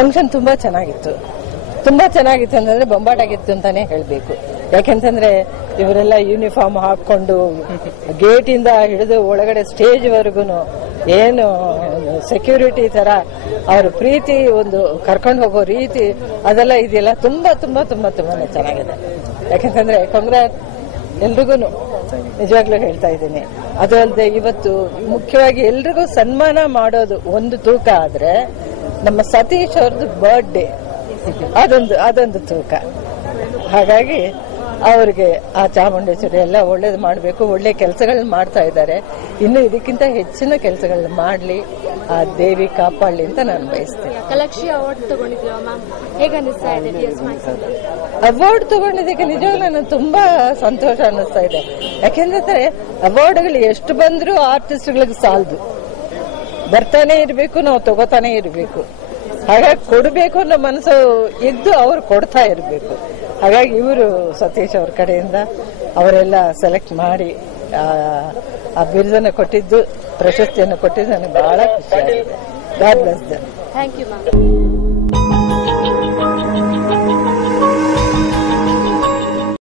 Function ತುಂಬಾ ಚೆನ್ನಾಗಿತ್ತು. ತುಂಬಾ ಚೆನ್ನಾಗಿತ್ತು ಅಂದ್ರೆ ಬೊಂಬಾಟಾಗಿತ್ತು ಅಂತಾನೆ ಹೇಳ್ಬೇಕು. ಯಾಕೆಂತಂದ್ರೆ ಇವರೆಲ್ಲ ಯೂನಿಫಾರ್ಮ್ ಹಾಕೊಂಡು ಗೇಟ್ ಇಂದ ಹಿಡಿದು ಒಳಗಡೆ ಸ್ಟೇಜ್ ವರೆಗೂ ಏನು ಸೆಕ್ಯೂರಿಟಿ ತರ ಅವ್ರ ಪ್ರೀತಿ, ಒಂದು ಕರ್ಕೊಂಡು ಹೋಗೋ ರೀತಿ, ಅದೆಲ್ಲ ಇದೆಲ್ಲ ತುಂಬಾ ತುಂಬಾ ತುಂಬಾ ತುಂಬಾನೇ ಚೆನ್ನಾಗಿದೆ. ಯಾಕೆಂತಂದ್ರೆ ಕಾಂಗ್ರೆಸ್ ಎಲ್ರಿಗೂ ನಿಜವಾಗ್ಲೂ ಹೇಳ್ತಾ ಇದ್ದೀನಿ. ಅದು ಅಲ್ಲದೆ ಇವತ್ತು ಮುಖ್ಯವಾಗಿ ಎಲ್ರಿಗೂ ಸನ್ಮಾನ ಮಾಡೋದು ಒಂದು ತೂಕ ಆದ್ರೆ ನಮ್ಮ ಸತೀಶ್ ಅವ್ರದ್ದು ಬರ್ತ್ಡೇ ಅದೊಂದು ತೂಕ. ಹಾಗಾಗಿ ಅವ್ರಿಗೆ ಆ ಚಾಮುಂಡೇಶ್ವರಿ ಎಲ್ಲ ಒಳ್ಳೇದು ಮಾಡಬೇಕು, ಒಳ್ಳೆ ಕೆಲಸಗಳನ್ನ ಮಾಡ್ತಾ ಇದ್ದಾರೆ. ಇನ್ನು ಇದಕ್ಕಿಂತ ಹೆಚ್ಚಿನ ಕೆಲಸಗಳನ್ನ ಮಾಡಲಿ, ಆ ದೇವಿ ಕಾಪಾಡಲಿ ಅಂತ ನಾನು ಬಯಸ್ತೇನೆ. ಅವಾರ್ಡ್ ತಗೊಂಡಿದ್ದಕ್ಕೆ ನಿಜವಾಗ್ಲೂ ನನಗೆ ತುಂಬಾ ಸಂತೋಷ ಅನ್ನಿಸ್ತಾ ಇದೆ. ಯಾಕೆಂದ್ರೆ ಅವಾರ್ಡ್ಗಳು ಎಷ್ಟು ಬಂದರೂ ಆರ್ಟಿಸ್ಟ್ಗಳಿಗೆ ಸಾಲದು, ಬರ್ತಾನೆ ಇರಬೇಕು, ನಾವು ತಗೋತಾನೆ ಇರಬೇಕು. ಹಾಗಾಗಿ ಕೊಡಬೇಕು ಅನ್ನೋ ಮನಸ್ಸು ಇದ್ದು ಅವ್ರು ಕೊಡ್ತಾ ಇರಬೇಕು. ಹಾಗಾಗಿ ಇವರು ಸತೀಶ್ ಅವ್ರ ಕಡೆಯಿಂದ ಅವರೆಲ್ಲ ಸೆಲೆಕ್ಟ್ ಮಾಡಿ ಆ ಬಿರುದನ್ನು ಕೊಟ್ಟಿದ್ದು, ಪ್ರಶಸ್ತಿಯನ್ನು ಕೊಟ್ಟಿದ್ದು ನನಗೆ ಬಹಳ ಖುಷಿಯಾಗಿದೆ. God bless them. Thank you ma'am.